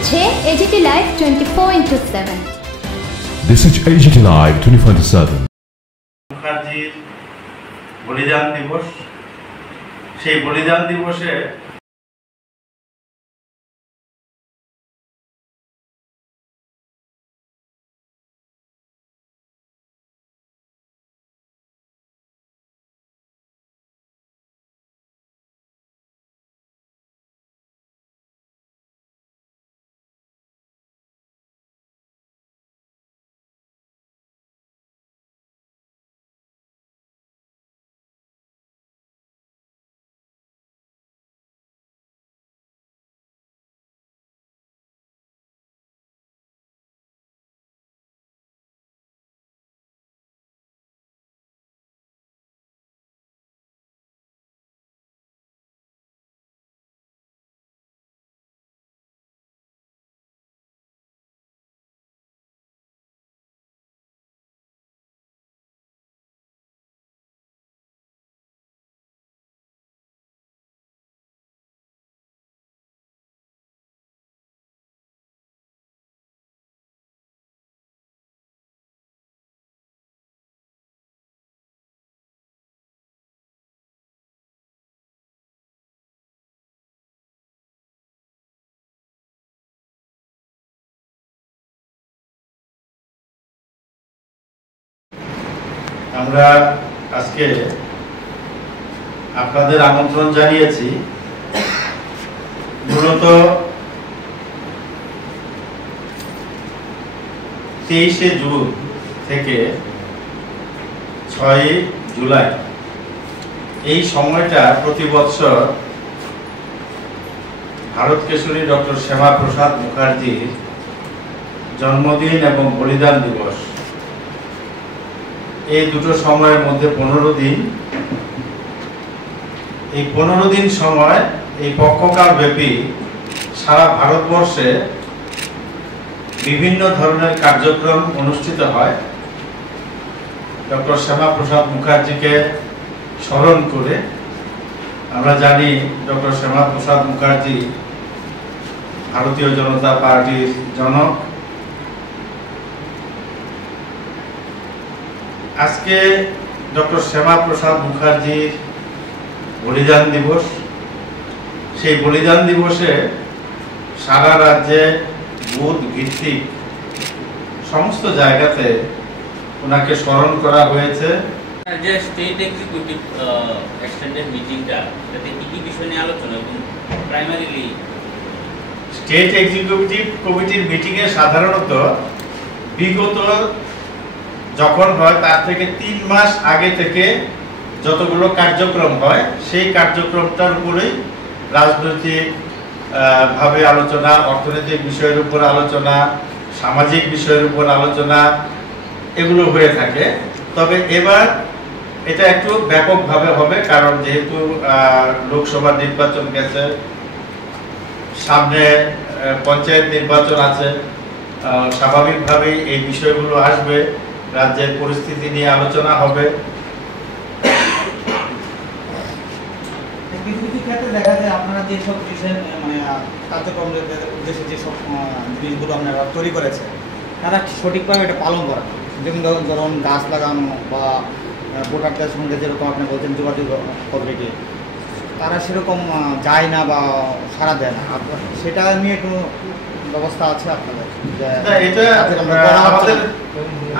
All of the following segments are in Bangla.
হচ্ছে AGT Live 24/7। This is AGT Live 24/7। মুখার্জির বলিদান দিবস, সেই বলিদান দিবসে আমরা আজকে আপনাদের আমন্ত্রণ জানিয়েছি মূলত 23শে জুন থেকে 6ই জুলাই এই সময়টা প্রতি বছর ভারত কেশরী ডক্টর শ্যামাপ্রসাদ মুখার্জির জন্মদিন এবং বলিদান দিবস, এই দুটো সময়ের মধ্যে 15 দিন, এই 15 দিন সময় এই পক্ষকাল ব্যাপী সারা ভারতবর্ষে বিভিন্ন ধরনের কার্যক্রম অনুষ্ঠিত হয় ডক্টর শ্যামাপ্রসাদ মুখার্জিকে স্মরণ করে। আমরা জানি ডক্টর শ্যামাপ্রসাদ মুখার্জি ভারতীয় জনতা পার্টির জনক। আজকে ডক্টর শ্যামাপ্রসাদ মুখার্জির বলিদান দিবস। সেই বলিদান দিবসে সারা রাজ্যে বুথ ভিত্তিক সমস্ত জায়গাতে ওনাকে স্মরণ করা হয়েছে। যে স্টেট এক্সিকিউটিভ এক্সটেন্ডেড মিটিংটা, তাতে কি কি বিষয় নিয়ে আলোচনা এবং প্রাইমারিলি স্টেট এক্সিকিউটিভ কমিটির মিটিংয়ে সাধারণত বিগত যখন হয় তার থেকে 3 মাস আগে থেকে যতগুলো কার্যক্রম হয় সেই কার্যক্রমটার উপরেই রাজনৈতিক ভাবে আলোচনা, অর্থনৈতিক বিষয়ের উপর আলোচনা, সামাজিক বিষয়ের উপর আলোচনা এগুলো হয়ে থাকে। তবে এবার এটা একটু ব্যাপকভাবে হবে, কারণ যেহেতু লোকসভা নির্বাচন গেছে, সামনে পঞ্চায়েত নির্বাচন আছে, স্বাভাবিকভাবেই এই বিষয়গুলো আসবে, রাজ্যের পরিস্থিতি নিয়ে আলোচনা হবে। কিছু কিছু ক্ষেত্রে দেখা যায় আপনারা যেসব বিষয় মানে কার্যক্রমের উদ্দেশ্যে যেসব জিনিসগুলো আপনারা তৈরি করেছে তারা সঠিকভাবে এটা পালন করা, যেমন ধরুন গাছ লাগানো বা ভোটারদের সঙ্গে যেরকম আপনি বলছেন যোগাযোগ কমিটি, তারা সেরকম যায় না বা সাড়া দেয় না, সেটা নিয়ে কোনো ব্যবস্থা আছে আপনাদের? এটা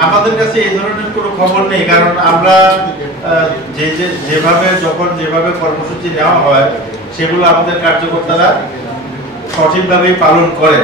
আমাদের কাছে এই ধরনের কোনো খবর নেই, কারণ আমরা যেভাবে কর্মসূচি নেওয়া হয় সেগুলো আমাদের কার্যকর্তারা সঠিকভাবেই পালন করে।